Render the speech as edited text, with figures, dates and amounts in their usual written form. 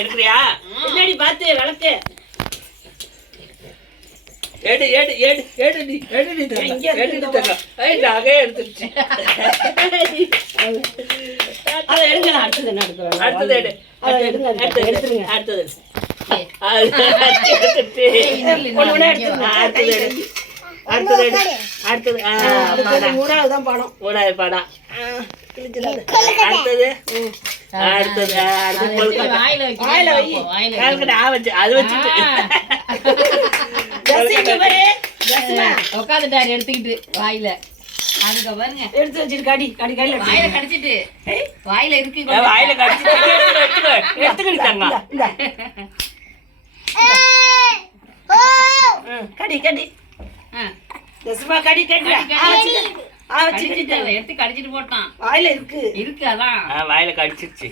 எடுக்கிறியா? பின்னாடி பார்த்து விளக்கு. எடு எடு எடு எடு நீ எடு நீ தங்க. நகை எடுத்துருச்சு. அதை எடுங்க. அடுத்தது என்ன எடுக்கிறோம்? அடுத்தது எடு. அதை எடுங்க. எடுத்துருங்க. அடுத்தது மூணாவது தான் படம். மூணாவது படம். அடுத்தது அடுத்தது அது வச்சுட்டு உட்காந்துட்டாரு எடுத்துக்கிட்டு வாயில. அதுக்கு பாருங்க எடுத்து வச்சுட்டு கடி கடி கையில வாயில கடிச்சிட்டு வாயில இருக்கு. வாயில கடிச்சிட்டு எடுத்துக்கிட்டாங்க. கடி கடி தசுமா கடி கடி. எடுத்து கடிச்சிட்டு போட்டான். வாயில இருக்கு இருக்கு அதான் வாயில கடிச்சிருச்சு.